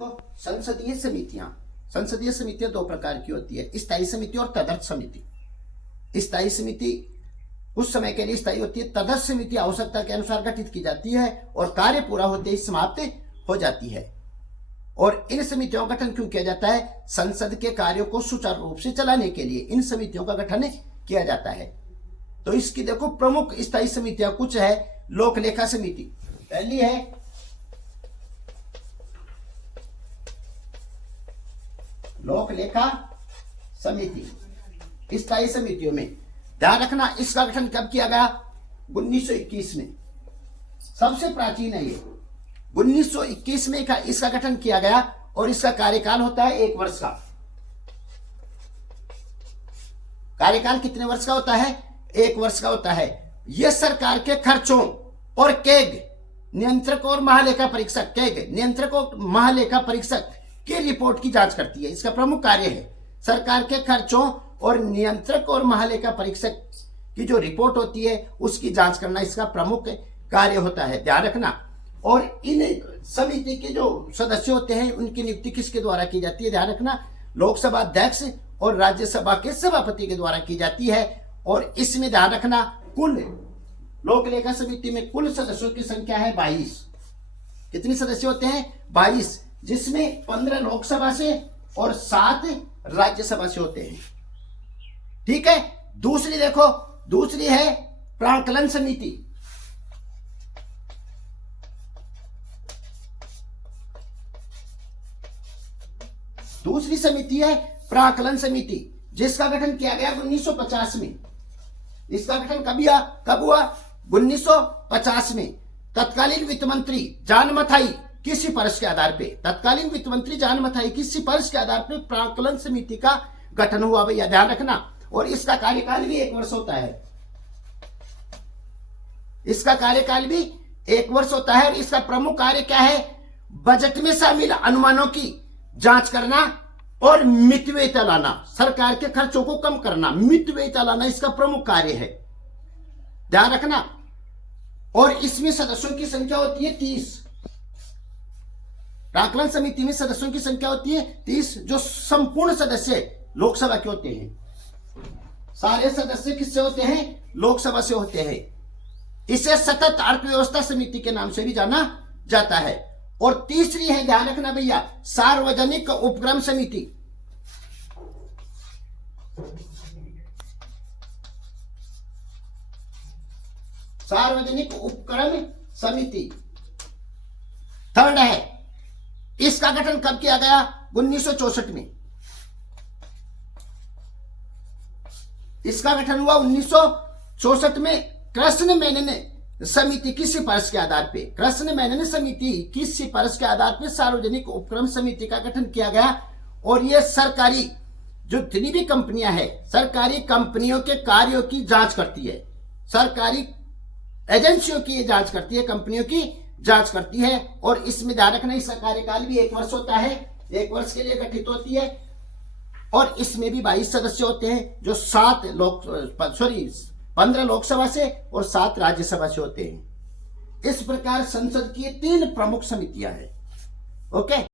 तो संसदीय समितियां दो प्रकार की होती है, स्थायी समिति और तदर्थ समिति। स्थायी समिति कुछ समय के लिए स्थायी होती है, तदर्थ समिति आवश्यकता के अनुसार गठित की जाती है और कार्य पूरा होते ही समाप्त हो जाती है। और इन समितियों का गठन क्यों किया जाता है? संसद के कार्यों को सुचारू रूप से चलाने के लिए इन समितियों का गठन किया जाता है। तो इसकी देखो प्रमुख स्थायी समितियां कुछ है। लोक लेखा समिति पहली है, लोक लेखा समिति। स्थायी समितियों में ध्यान रखना इसका गठन कब किया गया? 1921 में। सबसे प्राचीन है ये, 1921 में इसका गठन किया गया और इसका कार्यकाल होता है 1 वर्ष का। कार्यकाल कितने वर्ष का होता है? 1 वर्ष का होता है। यह सरकार के खर्चों और केग नियंत्रक और महालेखा परीक्षक, केग नियंत्रक और महालेखा परीक्षक की रिपोर्ट की जांच करती है। इसका प्रमुख कार्य है सरकार के खर्चों और नियंत्रक और महालेखा परीक्षक की जो रिपोर्ट होती है उसकी जांच करना इसका प्रमुख कार्य होता है, ध्यान रखना। और इन समिति के जो सदस्य होते हैं उनकी नियुक्ति किसके द्वारा की जाती है? ध्यान रखना, लोकसभा अध्यक्ष और राज्यसभा के सभापति के द्वारा की जाती है। और इसमें ध्यान रखना कुल लोक लेखा समिति में कुल सदस्यों की संख्या है 22। कितने सदस्य होते हैं? 22, जिसमें 15 लोकसभा से और 7 राज्यसभा से होते हैं। ठीक है। दूसरी देखो, दूसरी है प्राक्कलन समिति। दूसरी समिति है प्राक्कलन समिति, जिसका गठन किया गया 1950 में। इसका गठन कब हुआ? 1950 में। तत्कालीन वित्त मंत्री जॉन मथाई की सिफारिश के आधार पे, तत्कालीन वित्त मंत्री जॉन मथाई की सिफारिश के आधार पे प्राक्कलन समिति का गठन हुआ भैया, ध्यान रखना। और इसका कार्यकाल भी 1 वर्ष होता है। इसका कार्यकाल भी 1 वर्ष होता है। और इसका प्रमुख कार्य क्या है? बजट में शामिल अनुमानों की जांच करना और मितव्ययिता लाना, सरकार के खर्चों को कम करना, मितव्ययिता लाना इसका प्रमुख कार्य है, ध्यान रखना। और इसमें सदस्यों की संख्या होती है 30। प्राक्कलन समिति में सदस्यों की संख्या होती है 30, जो संपूर्ण सदस्य लोकसभा के होते हैं। सारे सदस्य किससे होते हैं? लोकसभा से होते हैं। इसे सतत अर्थव्यवस्था समिति के नाम से भी जाना जाता है। और तीसरी है, ध्यान रखना भैया, सार्वजनिक उपक्रम समिति। सार्वजनिक उपक्रम समिति थर्ड है। इसका गठन कब किया गया? 1964 में। इसका गठन हुआ 1964 में कृष्ण मेनन समिति की सिफारिश के आधार पे। कृष्ण मेनन समिति की सिफारिश के आधार पे सार्वजनिक उपक्रम समिति का गठन किया गया। और यह सरकारी जो जितनी भी कंपनियां हैं, सरकारी कंपनियों के कार्यों की जांच करती है, सरकारी एजेंसियों की जांच करती है, कंपनियों की जांच करती है। और इसमें ध्यान रखना इसका कार्यकाल भी 1 वर्ष होता है, 1 वर्ष के लिए गठित होती है। और इसमें भी 22 सदस्य होते हैं, जो 15 लोकसभा से और 7 राज्यसभा से होते हैं। इस प्रकार संसद की 3 प्रमुख समितियां हैं। ओके।